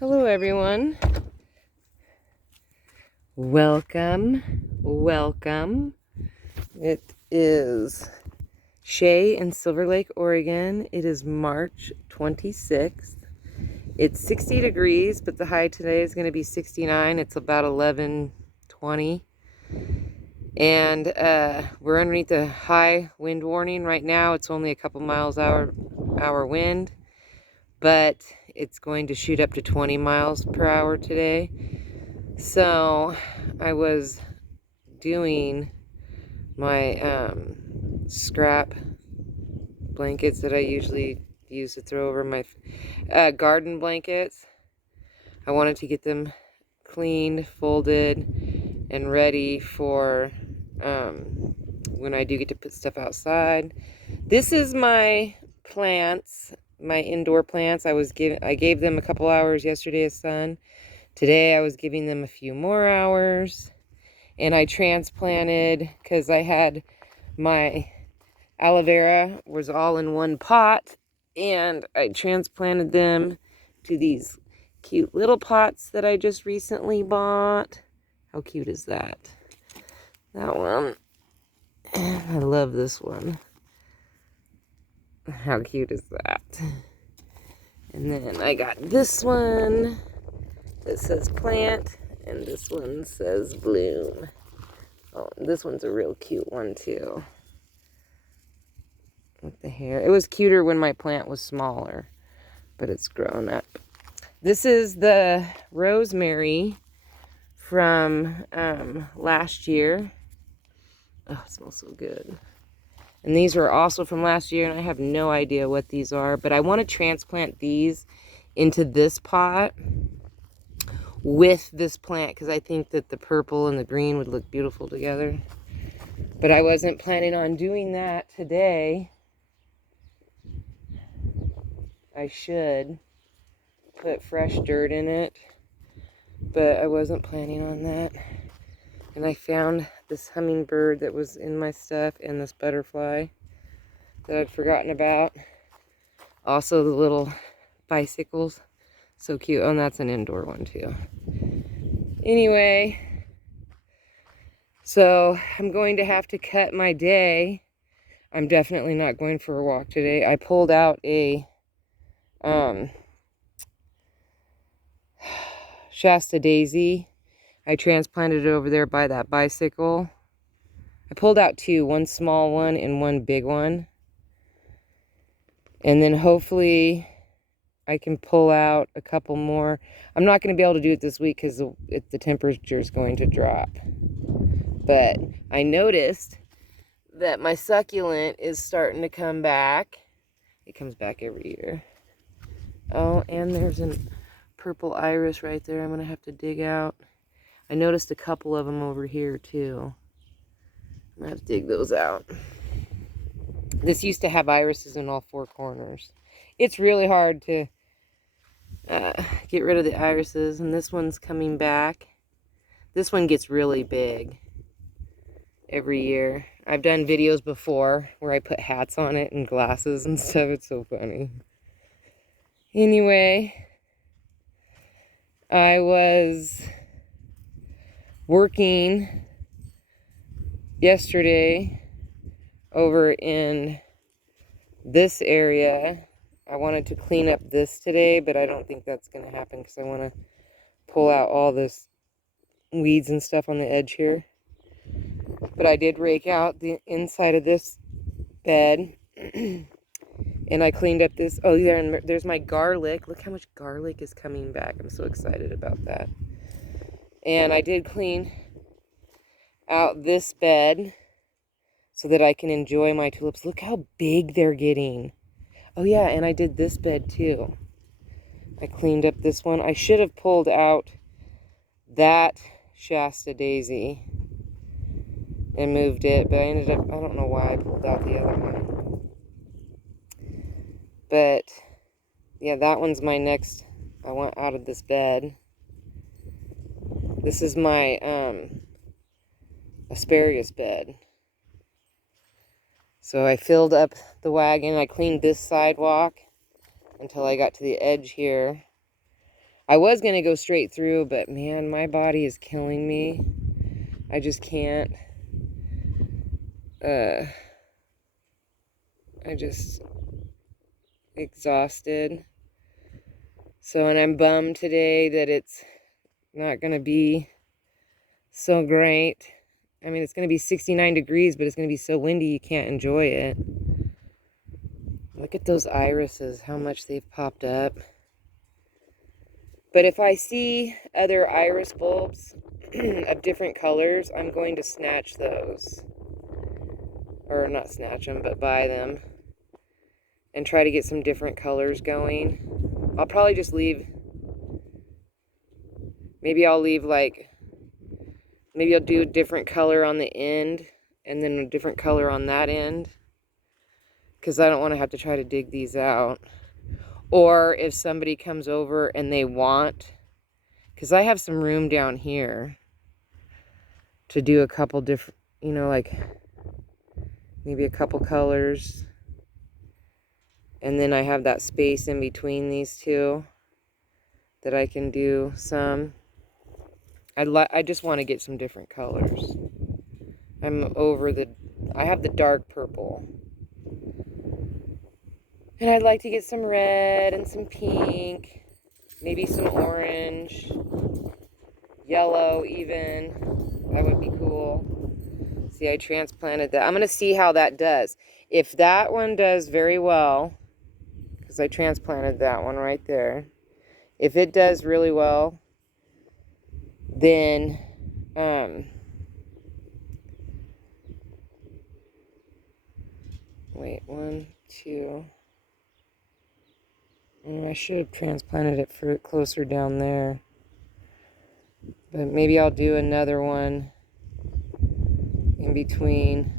Hello, everyone. Welcome. It is Shay in Silver Lake, Oregon. It is March 26th. It's 60 degrees, but the high today is going to be 69. It's about 11:20. And we're underneath a high wind warning right now. It's only a couple miles hour wind, but it's going to shoot up to 20 miles per hour today. So I was doing my scrap blankets that I usually use to throw over my garden blankets. I wanted to get them cleaned, folded, and ready for when I do get to put stuff outside. This is my plants, my indoor plants. I gave them a couple hours yesterday of sun. Today I was giving them a few more hours. And I transplanted because I had my aloe vera was all in one pot, and I transplanted them to these cute little pots that I just recently bought. How cute is that? That one. I love this one. How cute is that? And then I got this one that says plant, and this one says bloom. Oh, this one's a real cute one too. With the hair. It was cuter when my plant was smaller, but it's grown up. This is the rosemary from last year. Oh, it smells so good. And these are also from last year, and I have no idea what these are, but I want to transplant these into this pot with this plant because I think that the purple and the green would look beautiful together. But I wasn't planning on doing that today. I should put fresh dirt in it, but I wasn't planning on that. And I found this hummingbird that was in my stuff and this butterfly that I'd forgotten about. Also the little bicycles, so cute. Oh, and that's an indoor one too. Anyway, so I'm going to have to cut my day. I'm definitely not going for a walk today. I pulled out a Shasta daisy. I transplanted it over there by that bicycle. I pulled out two, one small one and one big one. And then hopefully I can pull out a couple more. I'm not going to be able to do it this week because the temperature is going to drop. But I noticed that my succulent is starting to come back. It comes back every year. Oh, and there's a purple iris right there I'm going to have to dig out. I noticed a couple of them over here too. I'm going to have to dig those out. This used to have irises in all four corners. It's really hard to get rid of the irises, and this one's coming back. This one gets really big every year. I've done videos before where I put hats on it and glasses and stuff. It's so funny. Anyway, I was working yesterday over in this area. I wanted to clean up this today, but I don't think that's going to happen because I want to pull out all this weeds and stuff on the edge here. But I did rake out the inside of this bed. And I cleaned up this. Oh, there's my garlic. Look how much garlic is coming back. I'm so excited about that. And I did clean out this bed so that I can enjoy my tulips. Look how big they're getting. Oh yeah, and I did this bed too. I cleaned up this one. I should have pulled out that Shasta daisy and moved it, but I don't know why I pulled out the other one. But yeah, that one's my next. I want out of this bed. This is my asparagus bed. So I filled up the wagon. I cleaned this sidewalk until I got to the edge here. I was going to go straight through, but man, my body is killing me. I just can't. I just exhausted. So, and I'm bummed today that it's not going to be so great. I mean, it's going to be 69 degrees, but it's going to be so windy you can't enjoy it. Look at those irises, how much they've popped up. But if I see other iris bulbs of different colors, I'm going to snatch those. Or not snatch them, but buy them. And try to get some different colors going. I'll probably just leave, maybe I'll leave like, maybe I'll do a different color on the end and then a different color on that end. Because I don't want to have to try to dig these out. Or if somebody comes over and they want, because I have some room down here to do a couple different, you know, like maybe a couple colors. And then I have that space in between these two that I can do some. I just want to get some different colors. I'm over I have the dark purple. And I'd like to get some red and some pink, maybe some orange, yellow even. That would be cool. See, I transplanted that. I'm going to see how that does. If that one does very well, because I transplanted that one right there. If it does really well, then wait, 1, 2. I should have transplanted it for closer down there. But maybe I'll do another one in between.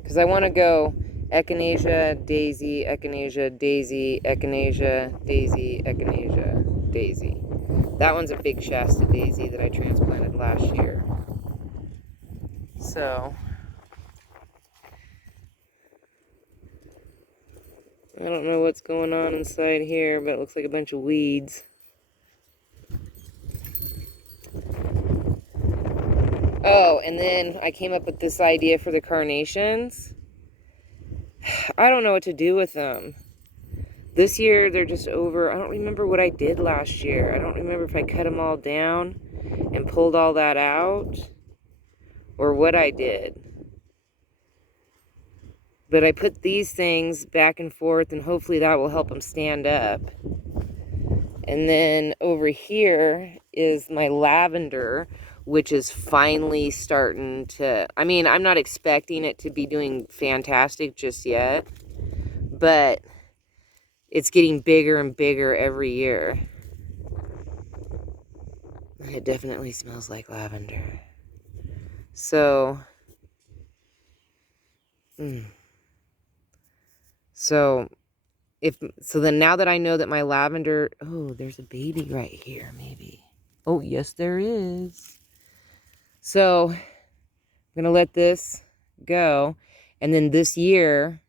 Because I want to go echinacea, daisy, echinacea, daisy, echinacea, daisy, echinacea, daisy. That one's a big Shasta daisy that I transplanted last year. So I don't know what's going on inside here, but it looks like a bunch of weeds. Oh, and then I came up with this idea for the carnations. I don't know what to do with them. This year, they're just over. I don't remember what I did last year. I don't remember if I cut them all down and pulled all that out or what I did. But I put these things back and forth, and hopefully that will help them stand up. And then over here is my lavender, which is finally starting to, I mean, I'm not expecting it to be doing fantastic just yet, but it's getting bigger and bigger every year. It definitely smells like lavender. So, so then now that I know that my lavender, oh, there's a baby right here, maybe. Oh, yes, there is. So I'm going to let this go. And then this year,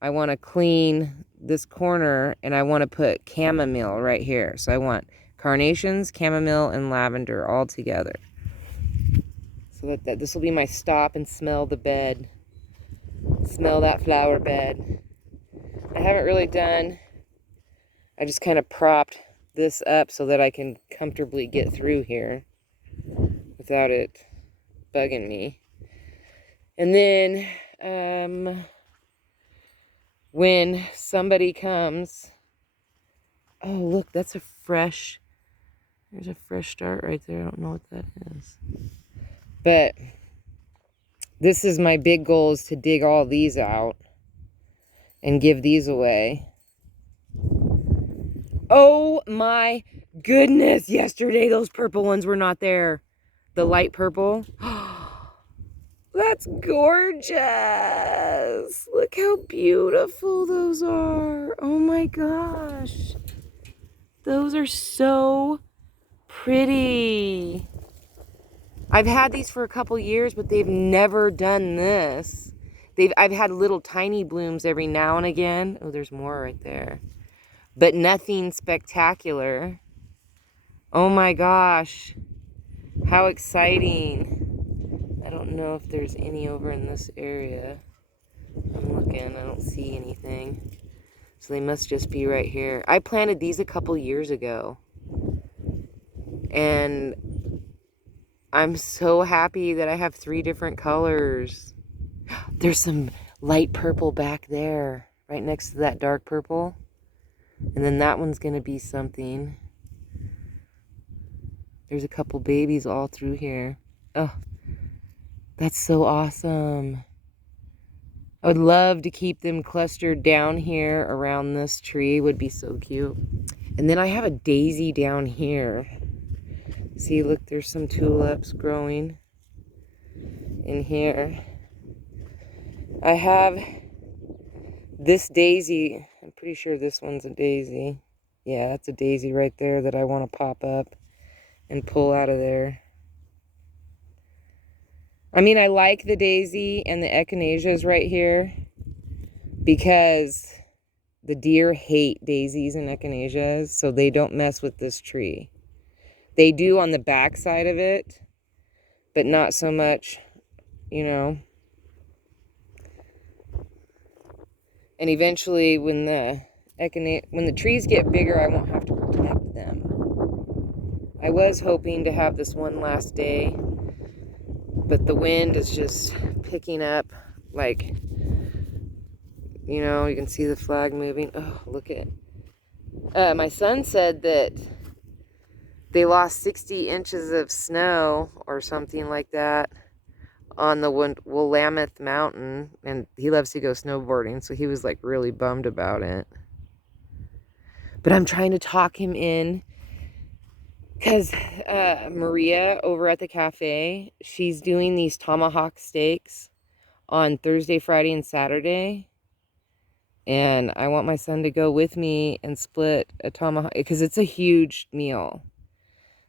I want to clean this corner and I want to put chamomile right here. So I want carnations, chamomile, and lavender all together. So that this will be my stop and smell the bed. Smell that flower bed. I haven't really done, I just kind of propped this up so that I can comfortably get through here without it bugging me. And then when somebody comes, oh look, that's a fresh, there's a fresh start right there. I don't know what that is. But this is my big goal, is to dig all these out and give these away. Oh my goodness, yesterday those purple ones were not there. The light purple. That's gorgeous. Look how beautiful those are. Oh my gosh. Those are so pretty. I've had these for a couple years, but they've never done this. I've had little tiny blooms every now and again. Oh, there's more right there. But nothing spectacular. Oh my gosh. How exciting. I don't know if there's any over in this area. I'm looking, I don't see anything. So they must just be right here. I planted these a couple years ago. And I'm so happy that I have 3 different colors. There's some light purple back there, right next to that dark purple. And then that one's gonna be something. There's a couple babies all through here. Oh, that's so awesome. I would love to keep them clustered down here around this tree. Would be so cute. And then I have a daisy down here. See, look, there's some tulips growing in here. I have this daisy. I'm pretty sure this one's a daisy. Yeah, that's a daisy right there that I want to pop up and pull out of there. I mean, I like the daisy and the echinaceas right here because the deer hate daisies and echinacea, so they don't mess with this tree. They do on the back side of it, but not so much, you know. And eventually, when the trees get bigger, I won't have to protect them. I was hoping to have this one last day, but the wind is just picking up, like, you know, you can see the flag moving. Oh, look at it. My son said that they lost 60 inches of snow or something like that on the Willamette Mountain, and he loves to go snowboarding, so he was like really bummed about it. But I'm trying to talk him in because Maria over at the cafe, she's doing these tomahawk steaks on Thursday, Friday, and Saturday. And I want my son to go with me and split a tomahawk because it's a huge meal.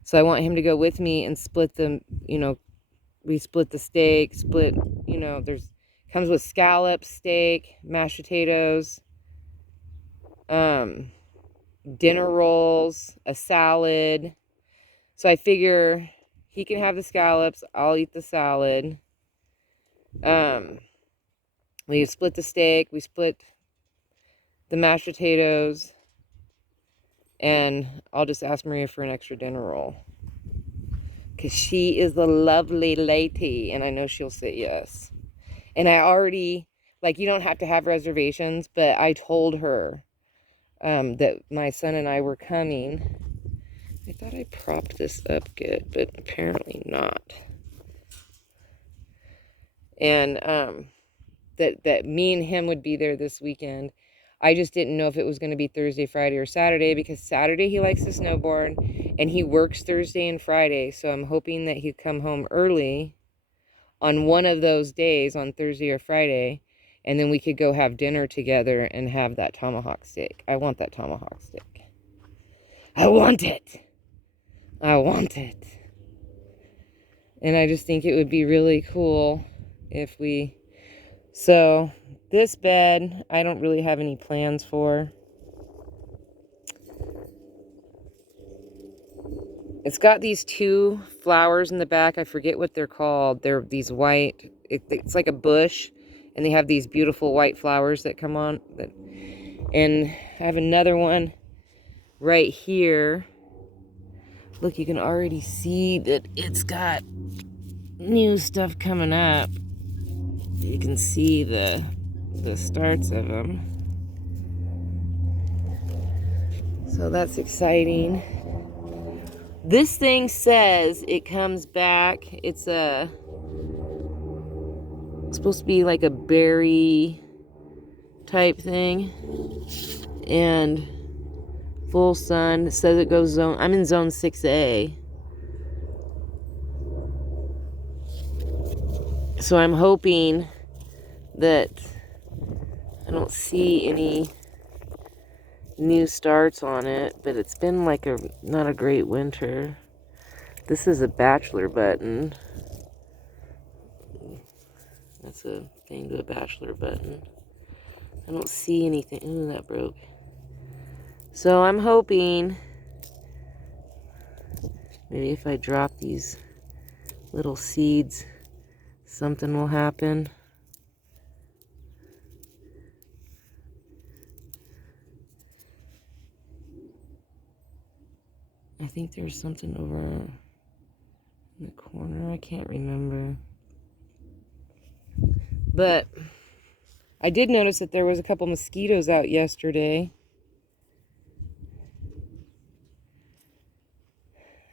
So I want him to go with me and split them, you know, we split the steak, you know, comes with scallops, steak, mashed potatoes, dinner rolls, a salad. So I figure he can have the scallops, I'll eat the salad. We split the steak, we split the mashed potatoes, and I'll just ask Maria for an extra dinner roll. Because she is a lovely lady, and I know she'll say yes. And I already, like, you don't have to have reservations, but I told her that my son and I were coming. I thought I propped this up good, but apparently not. And that me and him would be there this weekend. I just didn't know if it was going to be Thursday, Friday, or Saturday, because Saturday he likes to snowboard, and he works Thursday and Friday, so I'm hoping that he'd come home early on one of those days, on Thursday or Friday, and then we could go have dinner together and have that tomahawk steak. I want that tomahawk steak. I want it. I want it. And I just think it would be really cool if we... So, this bed, I don't really have any plans for. It's got these 2 flowers in the back. I forget what they're called. They're these white... It's like a bush, and they have these beautiful white flowers that come on. And I have another one right here. Look, you can already see that it's got new stuff coming up. You can see the starts of them. So that's exciting. This thing says it comes back. It's supposed to be like a berry type thing. And full sun. It says it goes zone. I'm in zone 6A. So I'm hoping that I don't see any new starts on it, but it's been like not a great winter. This is a bachelor button. That's a thing to a bachelor button. I don't see anything. Ooh, that broke. So I'm hoping Maybe if I drop these little seeds, something will happen. I think there's something over in the corner. I can't remember. But I did notice that there was a couple mosquitoes out yesterday.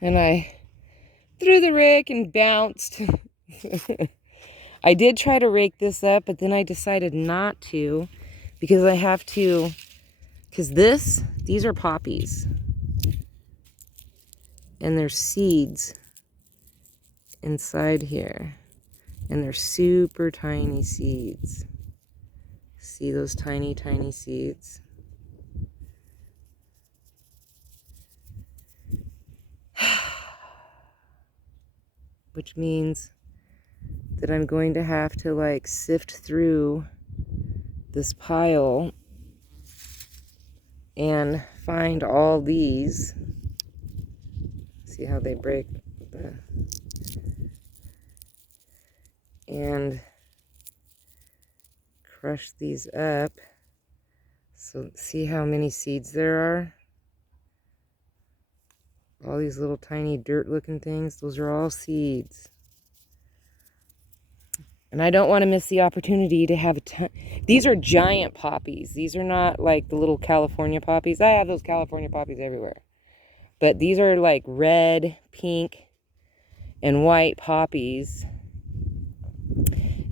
And I threw the rake and bounced. I did try to rake this up, but then I decided not to because I have to, because these are poppies. And there's seeds inside here. And they're super tiny seeds. See those tiny, tiny seeds? Which means that I'm going to have to like sift through this pile and find all these. See how they break and crush these up. So see how many seeds there are? All these little tiny dirt looking things, those are all seeds. And I don't want to miss the opportunity to have a ton. These are giant poppies. These are not like the little California poppies. I have those California poppies everywhere. But these are like red, pink, and white poppies.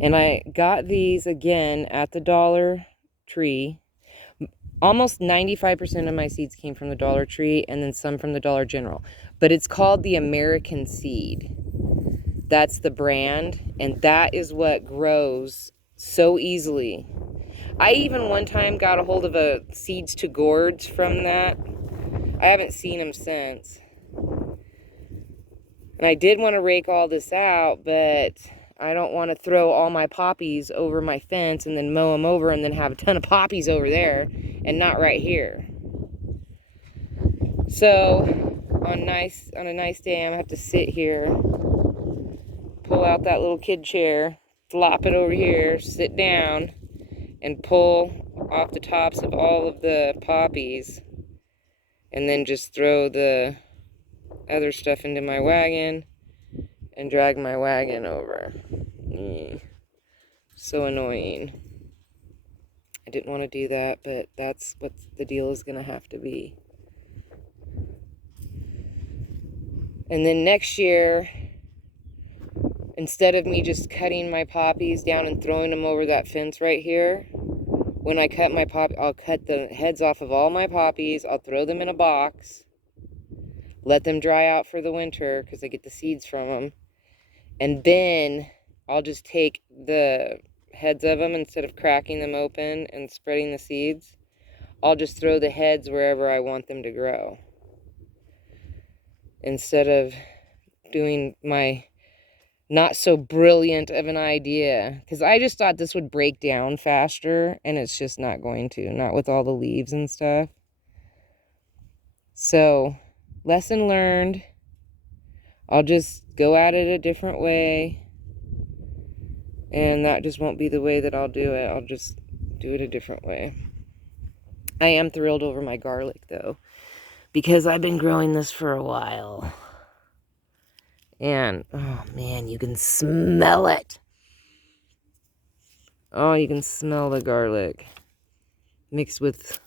And I got these again at the Dollar Tree. Almost 95% of my seeds came from the Dollar Tree and then some from the Dollar General. But it's called the American Seed. That's the brand, and that is what grows so easily. I even one time got a hold of a Seeds to Gourds from that. I haven't seen them since. And I did want to rake all this out, but I don't want to throw all my poppies over my fence and then mow them over and then have a ton of poppies over there and not right here. So on a nice day, I'm gonna have to sit here, pull out that little kid chair, flop it over here, sit down, and pull off the tops of all of the poppies, and then just throw the other stuff into my wagon and drag my wagon over. So annoying. I didn't want to do that, but that's what the deal is going to have to be. And then next year, instead of me just cutting my poppies down and throwing them over that fence right here, when I cut my I'll cut the heads off of all my poppies. I'll throw them in a box, let them dry out for the winter because I get the seeds from them. And then I'll just take the heads of them, instead of cracking them open and spreading the seeds, I'll just throw the heads wherever I want them to grow. Instead of doing my not so brilliant of an idea, because I just thought this would break down faster, and it's just not going to, not with all the leaves and stuff. So, lesson learned. I'll just go at it a different way, and that just won't be the way that I'll do it. I'll just do it a different way. I am thrilled over my garlic, though, because I've been growing this for a while. And, oh man, you can smell it. Oh, you can smell the garlic mixed with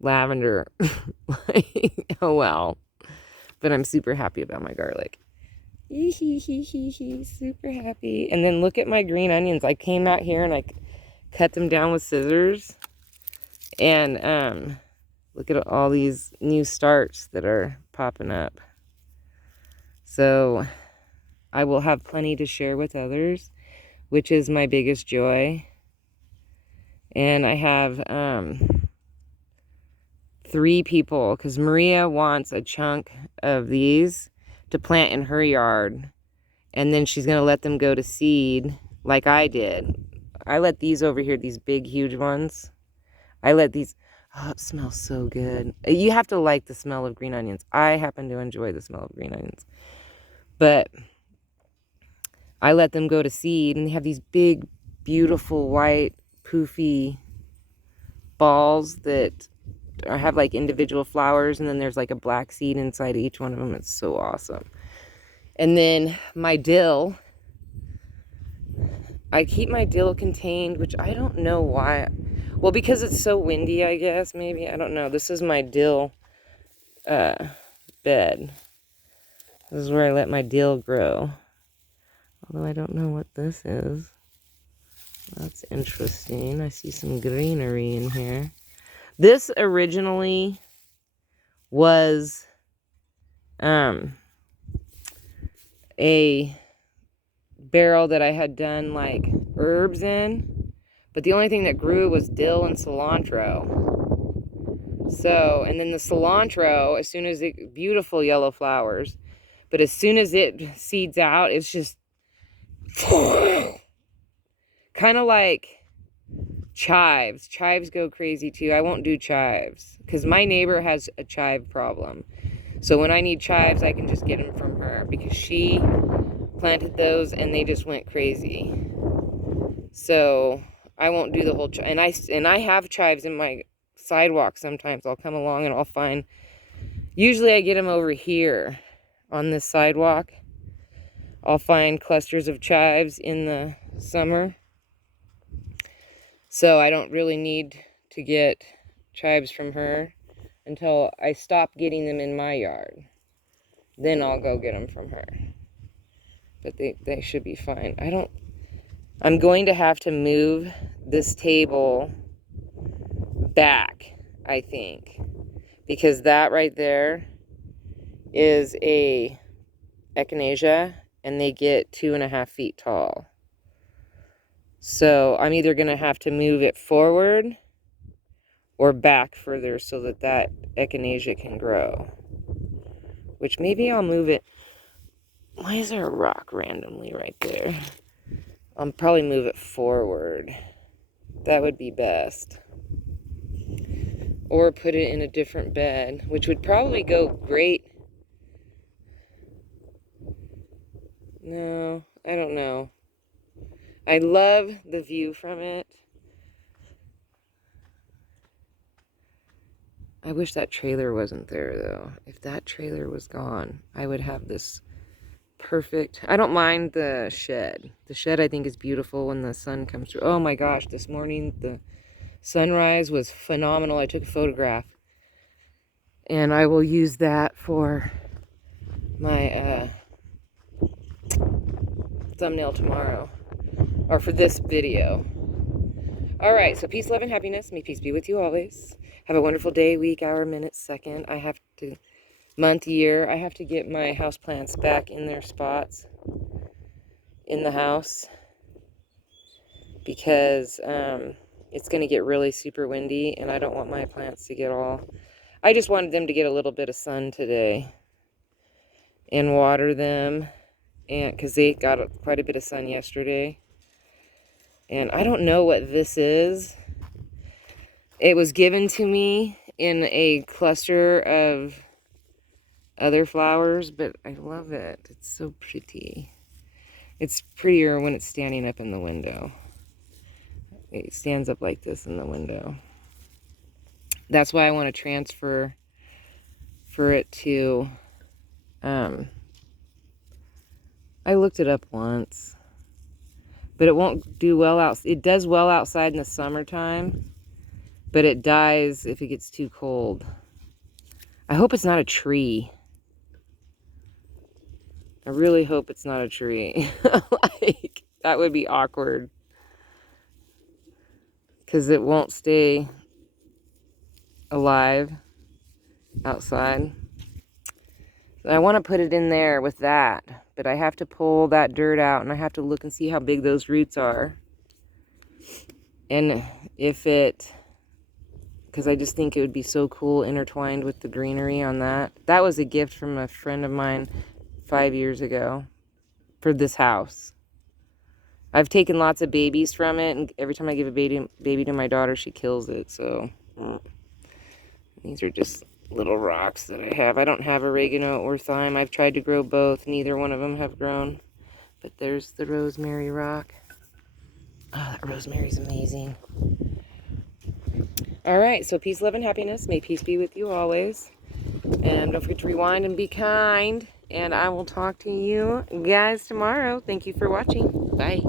lavender. Oh, well. But I'm super happy about my garlic. Super happy. And then look at my green onions. I came out here and I cut them down with scissors. And look at all these new starts that are popping up. So I will have plenty to share with others, which is my biggest joy. And I have 3 people, because Maria wants a chunk of these to plant in her yard. And then she's going to let them go to seed like I did. I let these over here, these big, huge ones. I let these, Oh, it smells so good. You have to like the smell of green onions. I happen to enjoy the smell of green onions. But I let them go to seed, and they have these big, beautiful, white, poofy balls that have like individual flowers, and then there's like a black seed inside each one of them. It's so awesome. And then my dill, I keep my dill contained, which I don't know why. Well, because it's so windy, I guess, maybe. I don't know. This is my dill bed. This is where I let my dill grow. Although I don't know what this is. That's interesting. I see some greenery in here. This originally was a barrel that I had done like herbs in, but the only thing that grew was dill and cilantro. So, and then the cilantro, as soon as it, beautiful yellow flowers, but as soon as it seeds out, it's just kind of like chives. Chives go crazy too. I won't do chives because my neighbor has a chive problem. So when I need chives, I can just get them from her because she planted those and they just went crazy. So I won't do the whole chive. And I have chives in my sidewalk sometimes. I'll come along and I'll find, usually I get them over here on this sidewalk. I'll find clusters of chives in the summer. So I don't really need to get chives from her until I stop getting them in my yard. Then I'll go get them from her. But they should be fine. I'm going to have to move this table back, I think. Because that right there is a echinacea, and they get 2.5 feet tall. So I'm either going to have to move it forward or back further so that that echinacea can grow. Which maybe I'll move it. Why is there a rock randomly right there? I'll probably move it forward. That would be best. Or put it in a different bed, which would probably go great. No, I don't know. I love the view from it. I wish that trailer wasn't there, though. If that trailer was gone, I would have this perfect... I don't mind the shed. The shed, I think, is beautiful when the sun comes through. Oh my gosh, this morning the sunrise was phenomenal. I took a photograph. And I will use that for my thumbnail tomorrow. Or for this video. Alright, so peace, love, and happiness. May peace be with you always. Have a wonderful day, week, hour, minute, second. I have to... month, year. I have to get my houseplants back in their spots in the house. Because it's going to get really super windy. And I don't want my plants to get all... I just wanted them to get a little bit of sun today. And water them. And because they got quite a bit of sun yesterday. And I don't know what this is. It was given to me in a cluster of other flowers, but I love it. It's so pretty. It's prettier when it's standing up in the window. It stands up like this in the window. That's why I want to transfer for it to... I looked it up once. But it won't do well out. It does well outside in the summertime, but it dies if it gets too cold. I hope it's not a tree. I really hope it's not a tree. Like, that would be awkward. Because it won't stay alive outside. I want to put it in there with that, but I have to pull that dirt out, and I have to look and see how big those roots are. And if it, because I just think it would be so cool intertwined with the greenery on that. That was a gift from a friend of mine 5 years ago for this house. I've taken lots of babies from it, and every time I give a baby to my daughter, she kills it, so... These are just little rocks that I have. I don't have oregano or thyme. I've tried to grow both. Neither one of them have grown. But there's the rosemary rock. Oh, that rosemary's amazing. All right, so peace, love, and happiness. May peace be with you always. And don't forget to rewind and be kind. And I will talk to you guys tomorrow. Thank you for watching. Bye.